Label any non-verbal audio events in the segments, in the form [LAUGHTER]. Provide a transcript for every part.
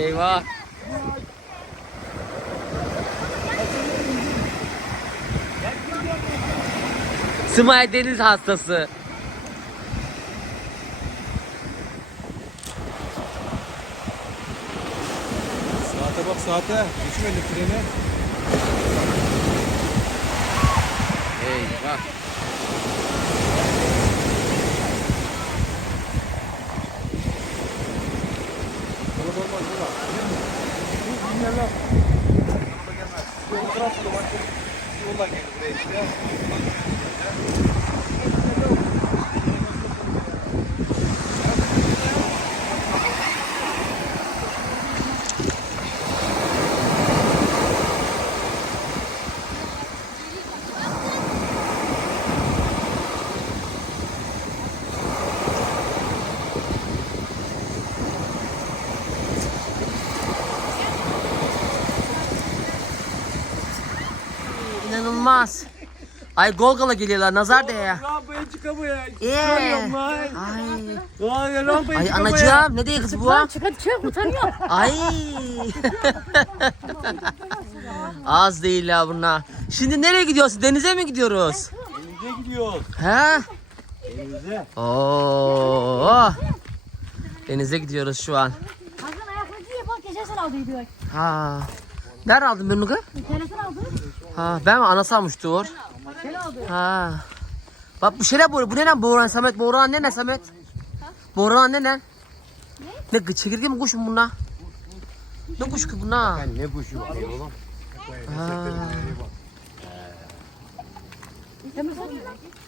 Eyvah. Smile deniz hastası. Saate bak saate. Düşmedi frene. Eyvah. Yoldan geldi buraya işte. İnanılmaz. Ay Golgal'a geliyorlar nazar değe. Rampaya çıkamıyor. Ee. Lan. Ay. Vay rampaya Ay çıkamıyor. anacığım ne diyor kız bu? Çık hadi çık utanıyor. Ay. Az değil ya bunlar. Şimdi nereye gidiyoruz? Denize mi gidiyoruz? Denize gidiyoruz. He? Denize. Oo. Denize gidiyoruz şu an. Hakan ayakları giye bak geçen sene aldıydı. Ha. Nerede aldın bunu kız? İnternetten aldı. Ha ben mi anası almış dur. Sen aldı. Ha. Bak bu şeyler bu. Bu ne lan Boğran Samet? Boğran ne ne Samet? Boğran ne lan? Ne? Ne çekirge mi kuş mu bunlar? Ne kuş ki bunlar? Ne kuşu var oğlum? Ha.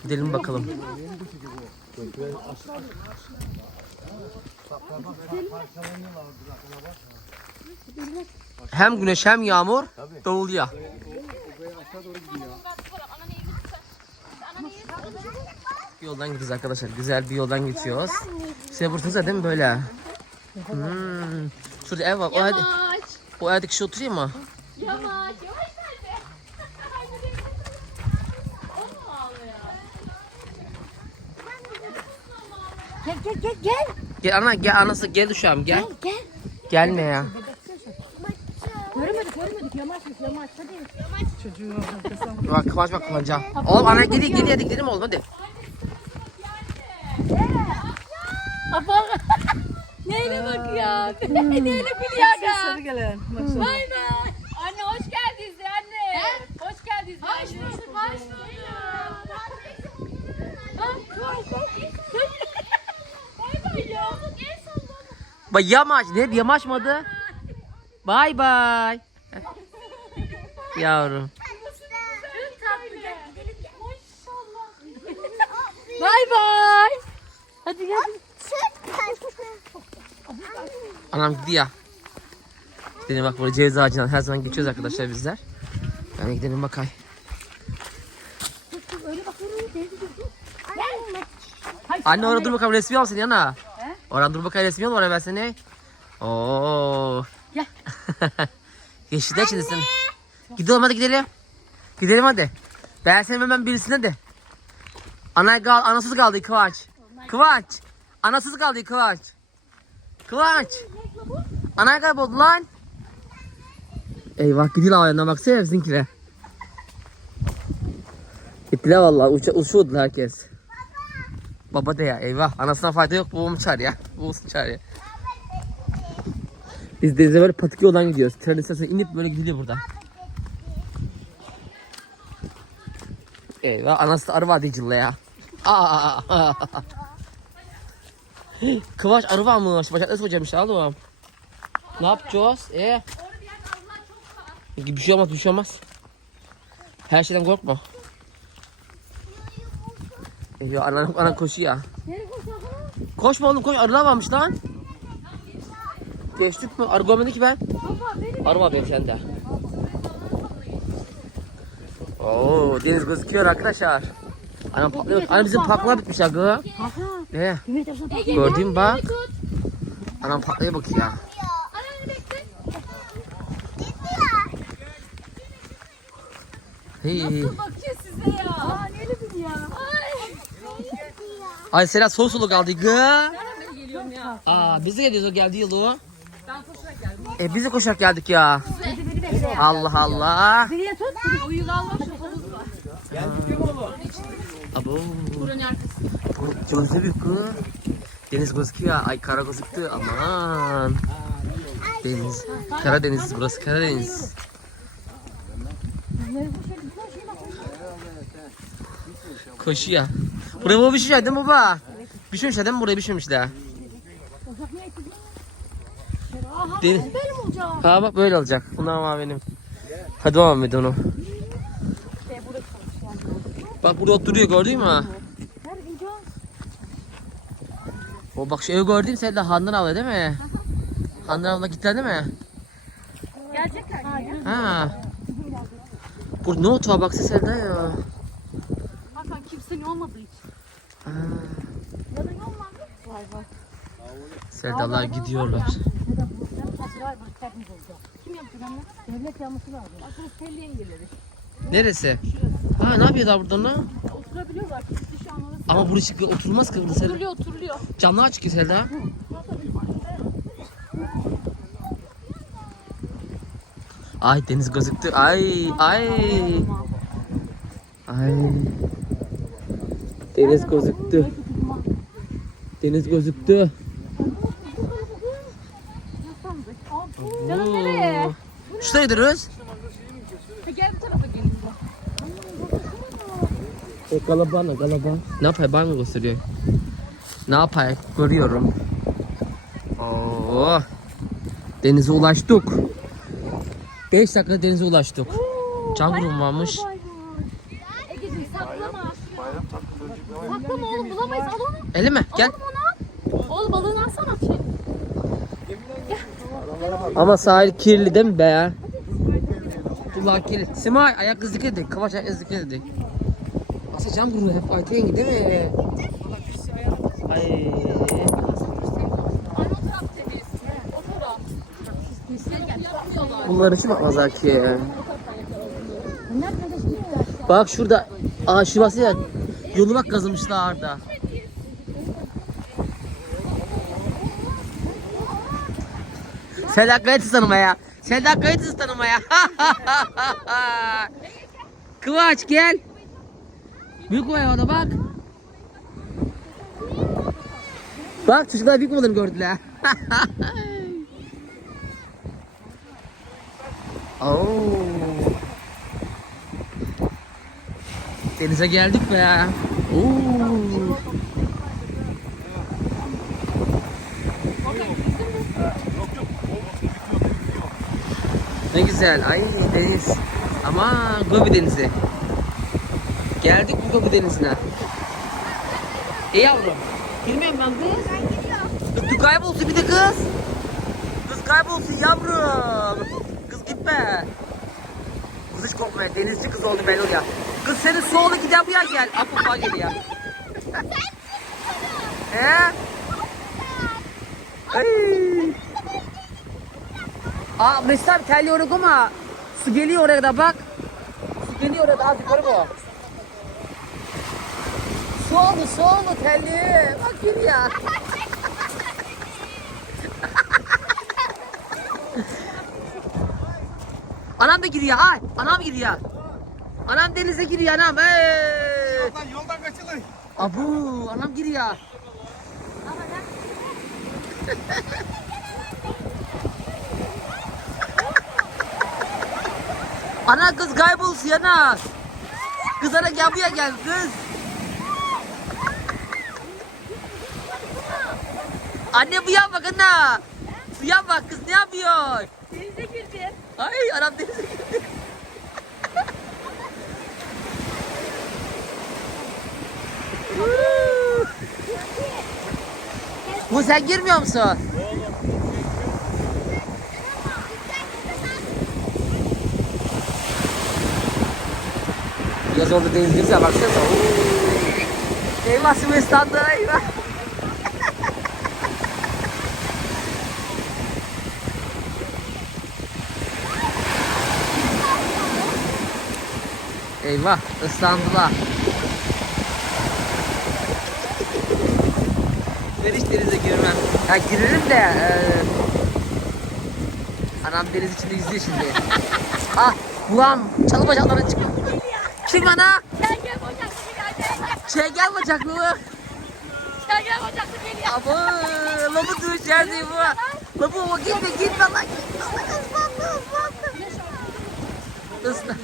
Gidelim bakalım. Hem güneş hem yağmur doğuluyor. Bir yoldan gidiyoruz arkadaşlar. Güzel bir yoldan geçiyoruz. Size burası değil mi böyle? Hmm. Şurada ev var. O, evde, o evde kişi oturuyor mu? Nerede? Ağlıyor? Gel gel gel gel. Gel ana gel anası gel uşağım gel. Gel gel. Gelme ya. Göremedik göremedik yamaçmış yamaç hadi. Bak Kıvanç bak Kıvanç'a. Oğlum ana gidelim gidelim hadi gidelim oğlum hadi. Baba. Neyle bak ya? [LAUGHS] Neyle gülüyor ya? gelen. Bay bay. Anne hoş geldiniz anne. Hoş geldiniz. Hoş bulduk. Hoş bulduk. Bay bay ya. En son Bak yamaç ne yamaç mı adı? Bay bay. Yavrum. Bay bay. Hadi gel. Anam gidiyor. Gidelim bak burada ceviz ağacından her zaman geçiyoruz arkadaşlar bizler. Yani gidelim bakay. Anne orada dur bakalım resmi al seni yana. Orada dur bakalım resmi al oraya ben seni. Oo. [LAUGHS] Gel. Yeşilde içindesin. Gidelim hadi gidelim. Gidelim hadi. Ben seni hemen birisine de. Ana kal, anasız kaldı Kıvanç. Kıvanç. Anasız kaldı Kıvanç. Kıvanç. Ana kayboldu lan. Eyvah gidiyorlar yanına baksana bizimkiler. Gittiler vallahi uça, uçuyordu herkes. Baba de ya eyvah anasına fayda yok babamı çağır ya. Babasını çağır ya. Biz denize böyle patik yoldan gidiyoruz. Tren istasyonu inip böyle gidiliyor burada. Eyvah anası [LAUGHS] var diyecekler ya. Aa. Kıvaç arı varmış. Bacakları sıvacakmış oğlum. Ne yapacağız? E? Bir şey olmaz bir şey olmaz. Her şeyden korkma. Eyvah anan, anan koşuyor. Koşma oğlum koş arılar varmış lan. Geçtik mi? Görmedik ki ben. Benim sende. Oo deniz gözüküyor arkadaşlar. Anam patlıyor. Anam bizim parklar bitmiş ya gı. Ne? Gördün bak. Anam patlaya bak ya. Hey. Bakıyor size ya. Aa neyle biliyor? Ay. Ay Serhat sol solu kaldı gı. Ya. Aa biz de geliyoruz o geldi yolu. Ben koşarak E biz de koşarak geldik ya. Allah Allah. Biriye tut. Uyu kalmamış havuz var. Abo. Çok güzel bir kız. Deniz gözüküyor. Ay kara gözüktü. Aman. Deniz. Karadeniz burası Karadeniz. Koşuyor. Buraya baba bir şey değil mi baba? Bir şey değil mi? Buraya bir şeymiş daha. Deniz. Benim olacağım. Ha bak böyle olacak. Bunlar ama benim. Hadi et onu. Bak burada oturuyor gördün mü? O bak şu ev gördün sen de Handan abla değil mi? Handan abla değil mi? Gelecekler. Ha. Bu ne otuğa bak Selda ya. Hakan kimsenin olmadığı için. Ha. Ya da olmadı. Vay vay. Seldalar gidiyorlar. Kim yaptı anne? Devlet yanlısı lazım. Akıl telli yengeleri. Neresi? Ha ne yapıyorlar burada lan? Oturabiliyorlar. Kişi anladı. Ama burası oturmaz ki burada Selda. Oturuluyor oturuluyor. Camlar çıkıyor Selda. Ay deniz gözüktü. Ay ay. Ay. Deniz gözüktü. Deniz gözüktü. Canım nereye? Şuraya gidiyoruz. Gel bu tarafa gelin. Ne galiba? Ne yapay bana mı gösteriyor? Ne yapay? Görüyorum. Oo. Denize ulaştık. 5 dakikada denize ulaştık. Cangurum varmış. Ege'cim saklama. Saklama oğlum bulamayız al onu. Eli mi? Gel. Oğlum balığını alsana. Ama sahil kirli değil mi be? Vallahi kirli. Simay ayak hızlı dedi. Kıvaç ayak hızlı dedi. Aslında can burnu hep yengi değil mi? Ay. Bunlar için bakmazlar ki. Bak şurada ağaç şurası ya. Yolu bak kazımışlar orada. Seda kayıtsız tanımaya. Seda kayıtsız tanımaya. [LAUGHS] Kıvaç gel. Büyük boy orada bak. Bak çocuklar büyük balığını gördüler. [LAUGHS] Oo. Denize geldik be. Oo. Ne güzel. Ay deniz. Ama Gobi denizi. Geldik bu Gobi denizine. E yavrum. Girmiyorum ben kız. Kız dur kaybolsun bir de kız. Kız kaybolsun yavrum. Kız gitme. Kız hiç korkma denizci kız oldu belli oluyor. Kız senin su oldu gider buraya gel. Aklıma geliyor. He? Ay. Aa Mesut abi terli oraya ama su geliyor oraya da bak. Su geliyor oraya da az yukarı bu. Su oldu su oldu terli. Bak geliyor. [LAUGHS] Anam da giriyor ay. Anam giriyor. Anam denize giriyor anam. Hey. Lan yoldan kaçılın. Abu anam giriyor. [LAUGHS] Ana kız kaybolsun yana. Kız ana gel buraya gel kız. Anne bu yan bak ana. Bu yan bak kız ne yapıyor? Denize girdim. Ay anam denize girdi. Bu sen girmiyor musun? Oldu deniz güzel baksana. Oo. Eyvah Sivas'tan eyvah. [LAUGHS] Eyvah ıslandılar. Ben hiç denize girmem. Ya girerim de e, Anam deniz içinde yüzüyor şimdi. [LAUGHS] ah buam çalı bacakları çık. Kim ana? Gel gel bacaklı anne. Çengel bacaklı. Gel gel bacaklı geliyor. Abo labı dur geldi bu. Labı o gitme gitme lan gitme lan ıslandı ıslandı. Islan.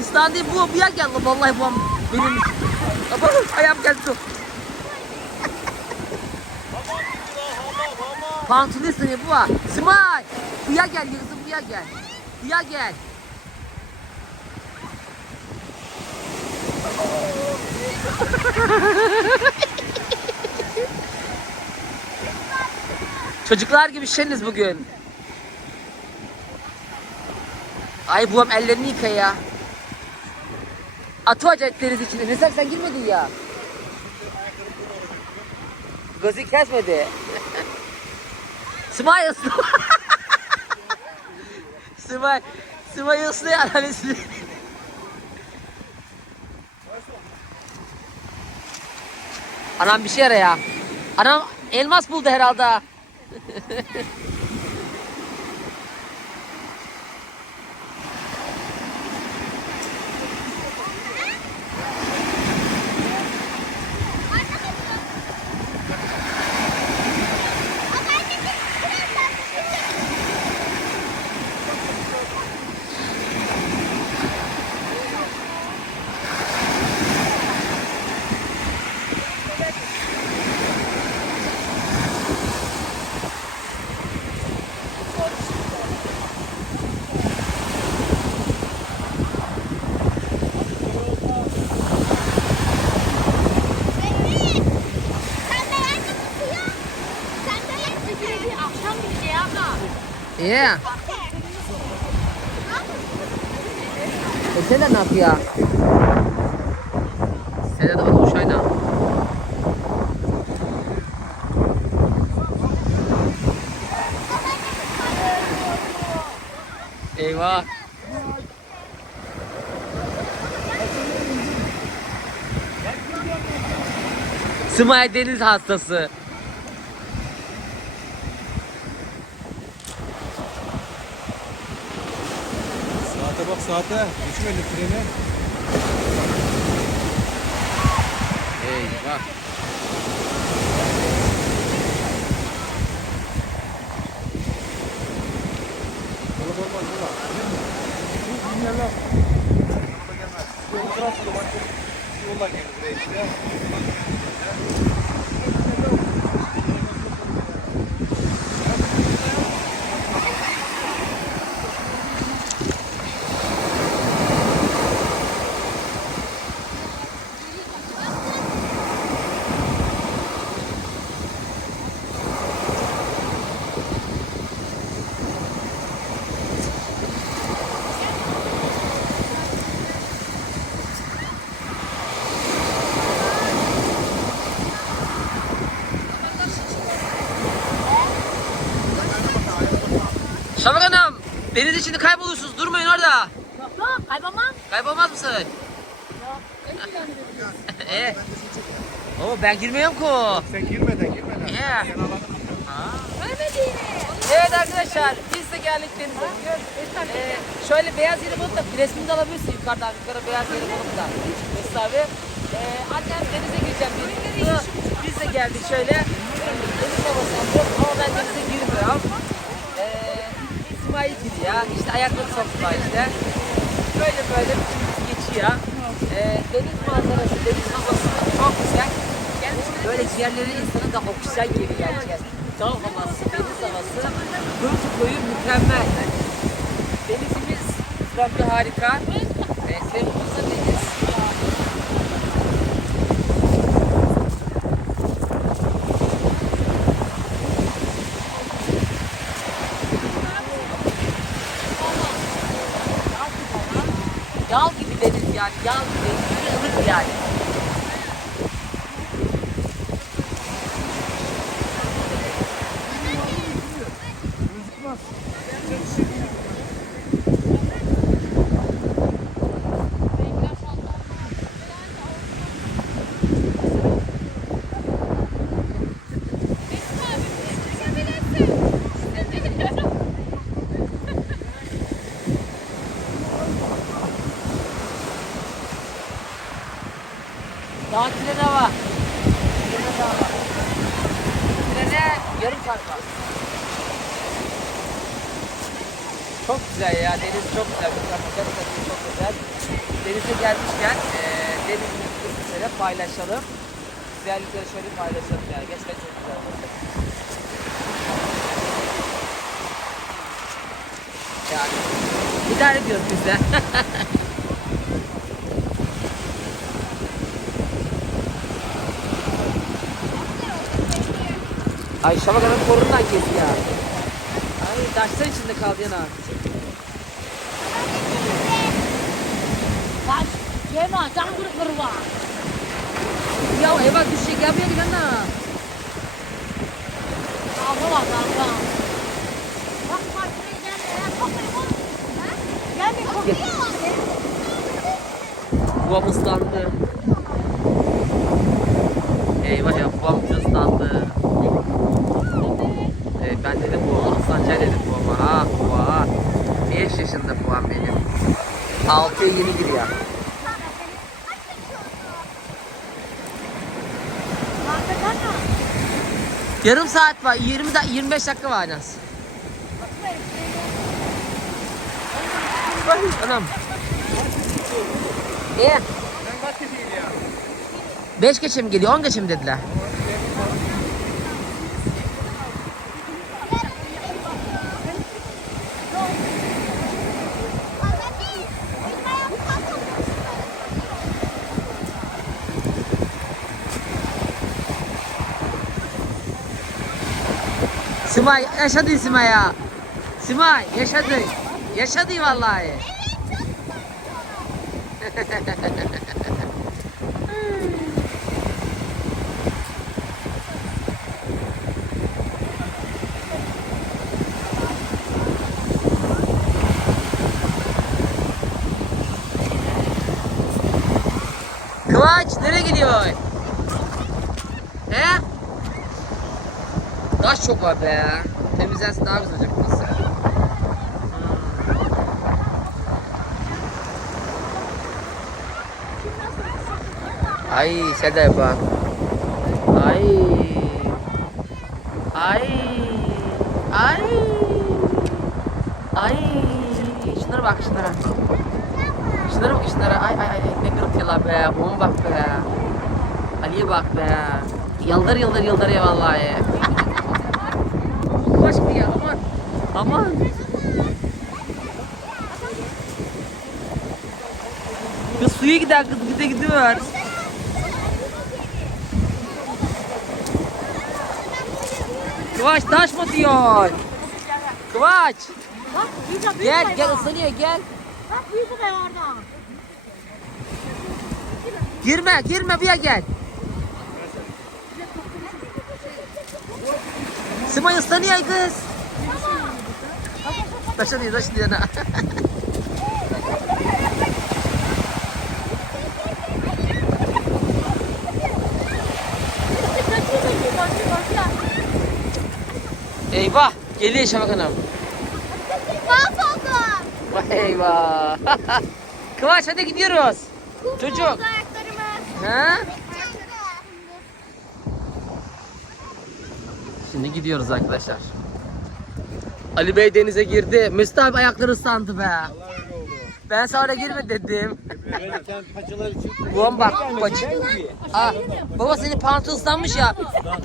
Islandı bu bir yer geldi vallahi bu benim. Abo ayağım geldi dur. Pantolonu ıslanıyor bu. Simay. Buya gel kızım buya gel. Buya gel. Çocuklar gibi şeniz bugün. Ay buam ellerini yıka ya. Atı acayip deniz içinde. Mesela sen girmedin ya. Gözü kesmedi. Smile ıslı. [LAUGHS] Smile. Smile ıslı. Anam bir şey ara ya. Anam elmas buldu herhalde. [LAUGHS] Sen de ne yapıyor? Sen de bak uşağıyla. Eyvah. Smile deniz hastası. Bak saate. Düşmedi treni. Eyvah. Balık olmaz baba. Bu binlerler. Yol tarafı da bak. Yoldan geldi buraya işte. Şafak Hanım, deniz içinde kaybolursunuz. Durmayın orada. Yok kaybolmam. Kaybolmaz mısın? Ee, [LAUGHS] Oo ben girmiyorum ki. Sen girmeden girmeden. Yeah. Sen alanı Ölmedi Evet arkadaşlar biz de geldik denize. Ee, şöyle beyaz yeri bulup da resmini de alabilirsin yukarıdan yukarı beyaz yeri bulup da. Mesut abi. Ee, annem denize gireceğim dedi. Biz de geldik şöyle. Deniz havası aldık ama ben denize girmiyorum. Ee, İsmail giriyor. İşte ayakları soktular işte. Böyle böyle geçiyor. Ee, deniz manzarası, deniz havası çok güzel. Böyle ciğerleri insana da oksijen geri gelecek. Dağ havası, deniz havası, göz koyu mükemmel. Denizimiz bir harika. Ve Temmuz'da deniz. Gibi deniz yani, paylaşalım yani. Gerçekten çok güzel. burası. Yani idare ediyoruz biz de. [LAUGHS] Ay şabakanın korundan kes ya. Ay taşlar içinde kaldı yana. Bak. Yema can kırıkları var. Buraya giden ha. Dalga var dalga. Bak bak şuraya gel. ya, Kafayı koy. Ha? Gel bir kokuyor. Babam ıslandı. Eyvah ya babam ıslandı. Ee, ben dedim bu ıslanacak dedim babama. Ah vah. 5 yaşında babam benim. 6'ya yeni giriyor. Hakikaten mi? Yarım saat var. 20 da 25 dakika var en az. Anam. İyi. Ben kaç değil ya? 5 geçe mi geliyor? 10 geçe mi dediler? Simay yaşadı Simay ya. Simay yaşadı. Yaşadı vallahi. [LAUGHS] Kıvanç nereye gidiyor? He? Taş çok var be. Temizlensin daha güzel olacak burası. Ay Sedef bak. Ay. Ay. Ay. Ay. Şunlara bak şunlara. Şunlara bak şunlara. Ay ay ay ne kırıtıyorlar be. Oğlum bak be. Ali'ye bak be. Yıldır yıldır yıldır ya vallahi. Allah aşkına ya aman. Aman. Kız suya gider kız gide gidiyor. Kıvaç taş mı diyor? Kıvaç Bak büyük büyük gel gel ısınıyor gel. Bak büyük de orada. Girme girme buraya gel. Simay ıslanıyor kız. Taşa diyor Eyvah geliyor Şafak Hanım. Mahvoldum. Eyvah. [LAUGHS] Kıvaç hadi gidiyoruz. Çocuk. Ayaklarımız. Ha? Şimdi gidiyoruz arkadaşlar. Ali Bey denize girdi. Mesut abi ayakları ıslandı be. Ben sana girme dedim. İçin. Babam bak paça. Aa, baba senin pantolon ıslanmış ya.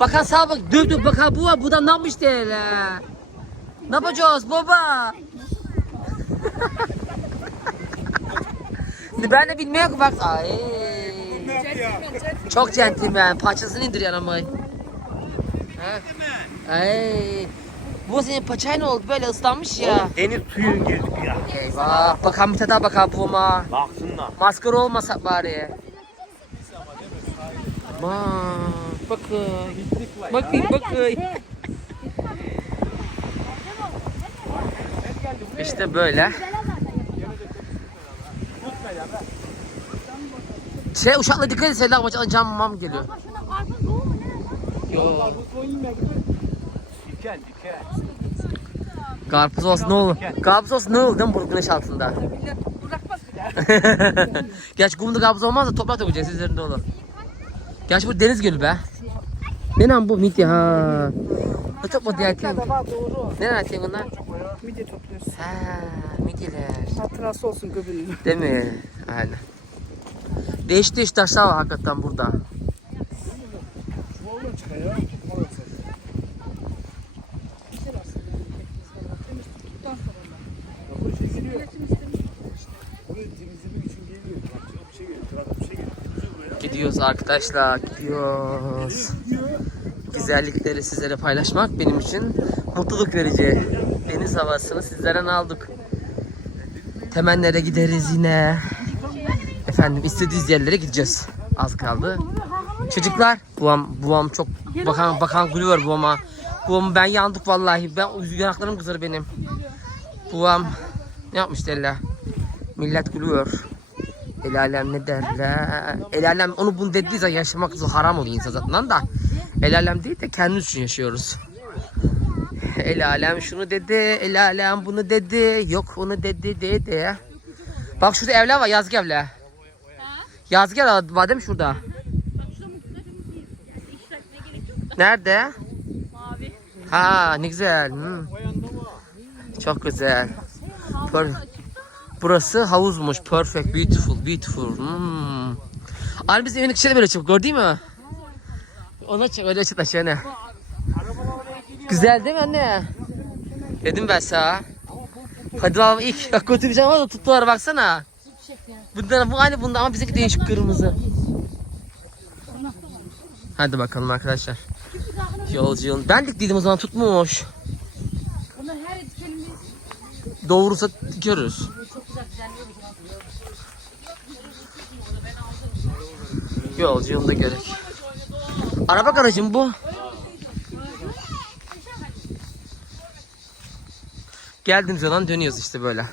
Bakan sağa bak döv döv bakan bu var. Bu da ne yapmış değil. Ne yapacağız baba? ben de bilmiyorum ki bak. Ay. Çok centilmen. Paçasını indiriyor ama. Ha? Ay. Bu senin paçay ne oldu böyle ıslanmış ya. Deniz suyun girdik ya. Eyvah. Bakan bir tane daha bakan buma. Baksınlar. Maskara olmasa bari. Aman. Bakın. Bakın bakın. İşte böyle. Şey uşakla dikkat et Selam maç alacağım mam geliyor. Şuna karpuz doğu mu ne? Yo. Diken diken. Karpuz olsun ne olur? Karpuz olsun ne olur değil mi bu güneş altında? [LAUGHS] Gerçi kumda karpuz olmaz da toprak dökeceğiz üzerinde olur. Gerçi bu deniz gölü be. Ne lan bu midye ha? Ne topladı ya var doğru. Nereden Ayten bunlar? Midye topluyoruz. Ha, midyeler. Hatırası olsun göbünün. Değil mi? Aynen. Değiş değiş taşlar var hakikaten burada. Çuvaldan çıkar ya. Maalesef. Ya bu şey geliyor. Burayı temizlemek için geliyor. Bak bir şey geliyor. Tırada bir şey geliyor. Gidiyor buraya. Gidiyoruz arkadaşlar, gidiyoruz. Güzellikleri sizlere paylaşmak benim için mutluluk verici. Deniz havasını sizlerden aldık. Temenlere gideriz yine. Efendim istediğiniz yerlere gideceğiz. Az kaldı. Çocuklar, buam, buam çok bakan bakan gülüyor buama. Buam ben yandık vallahi. Ben yanaklarım kızar benim. Buam ne yapmış derler. Millet gülüyor. El alem ne derler? El alem onu bunu dediği zaman yaşamak haram oluyor insan zaten da. El alem değil de kendimiz için yaşıyoruz. El alem şunu dedi, el alem bunu dedi, yok onu dedi dedi. Bak şurada evler var, yazgı evler. Yazgı evler var değil mi şurada? Nerede? Ha ne güzel. hmm. Çok güzel. Per- Burası havuzmuş. Perfect, beautiful, beautiful. Hmm. Hani bizim evin içinde böyle çıkıp gördün mü? Ona çık, öyle çık aşağıya. Güzel değil mi anne? Dedim ben sana. Hadi baba ilk götüreceğim ama tuttular baksana. Bundan bu aynı bunda ama bizimki değişik kırmızı. Hadi bakalım arkadaşlar. Yolculuğun. Ben diktiydim o zaman tutmuş. Doğrusa dikiyoruz. çok güzel düzenliyor bir Yolculuğunda gerek. Araba garajı mı bu? Geldiğimiz yoldan dönüyoruz işte böyle.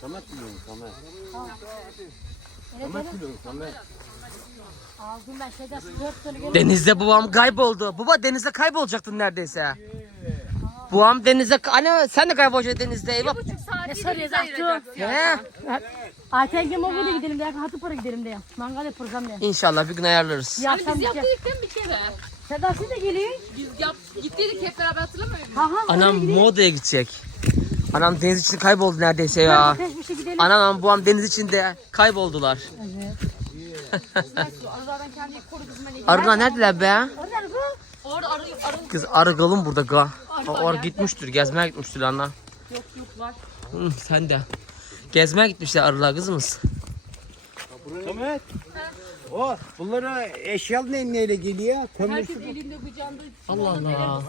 Samet biliyorum Samet. Samet biliyorum Samet. Aldım ben şeyden dört tane gel. Denizde babam kayboldu. Baba denizde kaybolacaktın neredeyse. Babam denizde... Anne sen de kaybolacaksın denizde. Eyvah. Ne sarıyor zaten? He? Ayten gel Mogul'a gidelim de Hatıpar'a gidelim de. Mangal yaparız hem de. İnşallah bir gün ayarlarız. Ya Hani akşam biz gideceğiz. yaptık değil mi bir kere? Seda siz de gelin. Biz yap, gittiydik hep beraber hatırlamıyor musun? Ha ha. Anam modaya gidecek. Anam deniz içinde kayboldu neredeyse ya. Peş peşe gidelim. Anam babam deniz içinde kayboldular. Arılardan kendini koru hani. Arılar neredeler be? Orada bu. Orada arı, arı Kız arıgalım burada ga. O or gitmiştir, gezmeye gitmiştir ana. yok yok var. Hı, sen de. Gezmeye gitmişler arılar kızımız. Samet. O bunlara eşyalı ne neyle geliyor? Kömür Herkes elinde kucağında. Allah Allah.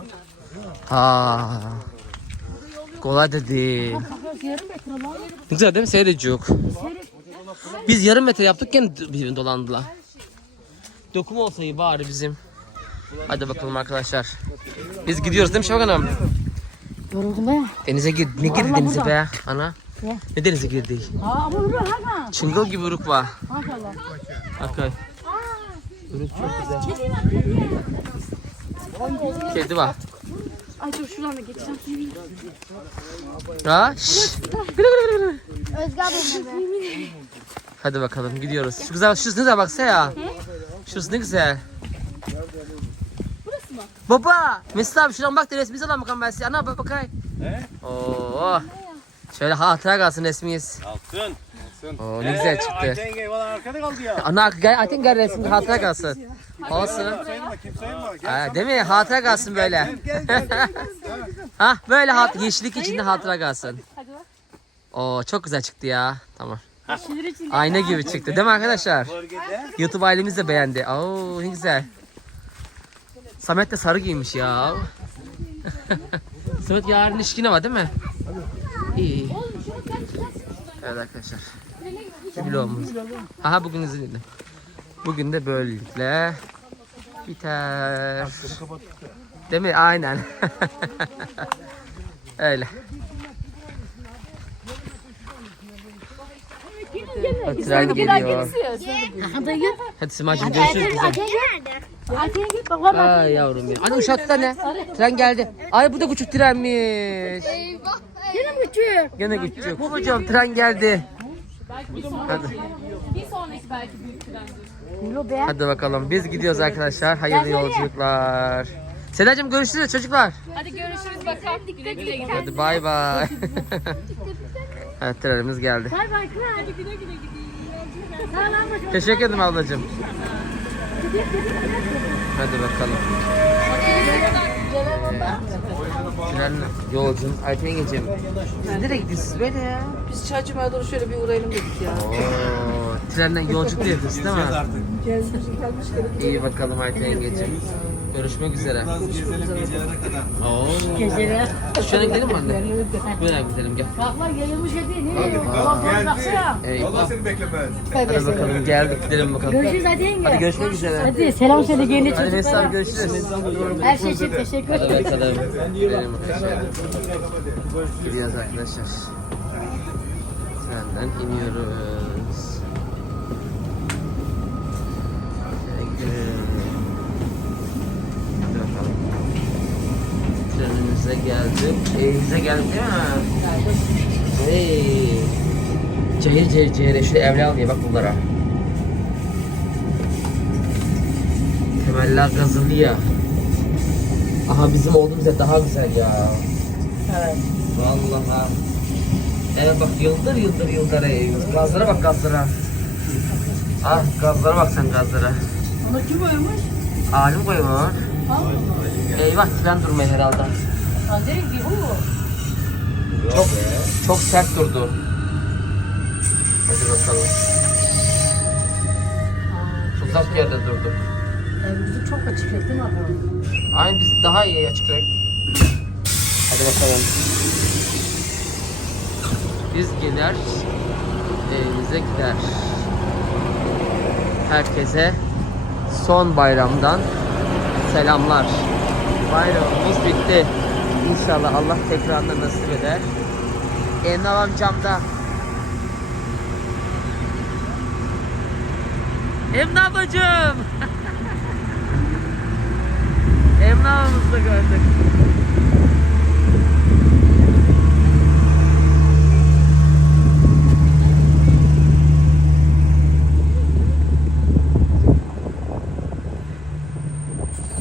Ha. Kolay da değil. Yarım metre lan. Ne güzel değil mi? Seyrediyor. Biz yarım metre yaptık gene birbirini dolandılar. Dokuma olsa iyi bari bizim. Hadi bakalım arkadaşlar. Biz gidiyoruz değil mi Şevak Hanım? Yoruldum be. Denize gir, ne girdi denize burada. be ana? Ne? Ne denize girdi? Ha ama dur ha. Çıngıl gibi uruk var. Maşallah. Okay. Uruk çok güzel. Kedi var. Ay dur şuradan da geçeceğim. Ha? Şşş. Özge abla Hadi bakalım gidiyoruz. Şu güzel, şurası ne güzel baksana ya. Şurası ne güzel. Baba, Mesut abi şuradan bak da resmimizi alalım bakalım ben size. Ana bak bakayım. He? Oo. Şöyle hatıra kalsın resmimiz. Altın. Oo ne güzel çıktı. Ayten gel valla arkada kaldı ya. Ana gel Ayten gel resmi hatıra kalsın. Olsun. Sayılma kim sayılma. Gel. Ha, değil mi? Hatıra kalsın böyle. Gel gel gel. [LAUGHS] ha böyle hat yeşillik içinde hatıra kalsın. Oo çok güzel çıktı ya. Tamam. Ayna gibi çıktı değil mi arkadaşlar? Bölgede. YouTube ailemiz de beğendi. Oo ne güzel. Samet de sarı giymiş ya. [LAUGHS] Samet yarın işkine var değil mi? İyi. Evet arkadaşlar. Vlogumuz. Aha bugün izledim. Bugün de böylelikle biter. Değil mi? Aynen. [LAUGHS] Öyle. Hadi geliyor. Hadi Simacığım görüşürüz kızım. Ay yavrum ya. Anne uşakta ne? Tren geldi. Ay bu da küçük trenmiş. Yine mi küçük? Gene küçük. Babacığım tren geldi. Belki bir sonraki, bir sonraki belki büyük trendir. Hadi bakalım biz gidiyoruz arkadaşlar. Hayırlı yolculuklar. Sedacığım görüşürüz çocuklar. Hadi görüşürüz bakalım. Güle güle gidin. Hadi bay bay. evet trenimiz geldi. Bay bay kral. Hadi güle güle gidin. Sağ ol ablacığım. Teşekkür ederim ablacığım. Hadi bakalım. Trenle yolcum. Ayten geçelim. Siz nereye gidiyorsunuz böyle ya? Biz Çaycıma'ya doğru şöyle bir uğrayalım dedik ya. Oo, trenle yolculuk da yapıyorsun değil mi? Gezmiş gelmiş. İyi bakalım Ayten yengeciğim. Görüşmek üzere. Oo. Geceler. Şöyle gidelim mi anne? Böyle gidelim gel. Bak bak yayılmış hadi. Ne? Bak bak baksana. Eyvah. seni beklemez. Hadi bakalım geldik gidelim bakalım. Görüşürüz hadi yenge. Hadi görüşmek üzere. Hadi selam söyle kendi Hadi Mesut çocuklara. görüşürüz. Her şey için teşekkür Hadi ederim. bakalım. Gidelim arkadaşlar. Gidiyoruz arkadaşlar. Trenden iniyoruz. Trenimize geldik. Evimize geldik değil mi? Hey. Cehir cehir cehir. Şöyle evli diye bak bunlara. Temeller gazılı ya. Aha bizim olduğumuz yer daha güzel ya. Evet. Vallahi. Evet bak yıldır yıldır yıldır ey. Gazlara bak gazlara. Ah gazlara bak sen gazlara. Ona kim koymuş? Alim koyma. Eyvah tren durmuyor herhalde. Azeri gibi bu. Çok çok sert durdu. Hadi bakalım. Uzak yerde durduk. Evimizi çok açık ettin abi. Aynı biz daha iyi açık renk. Hadi bakalım. Biz gider, evimize gider. Herkese son bayramdan selamlar. Bayramımız bitti. İnşallah Allah tekrarında nasip eder. Emre babam camda. Emre ablacığım. [LAUGHS] Emre ablamızı da gördük.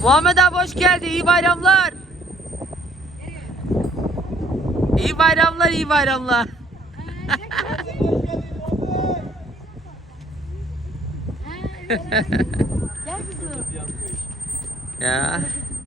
Muhammed abi hoş geldin. İyi bayramlar. İyi bayramlar, iyi bayramlar. Gel kızım. Ya.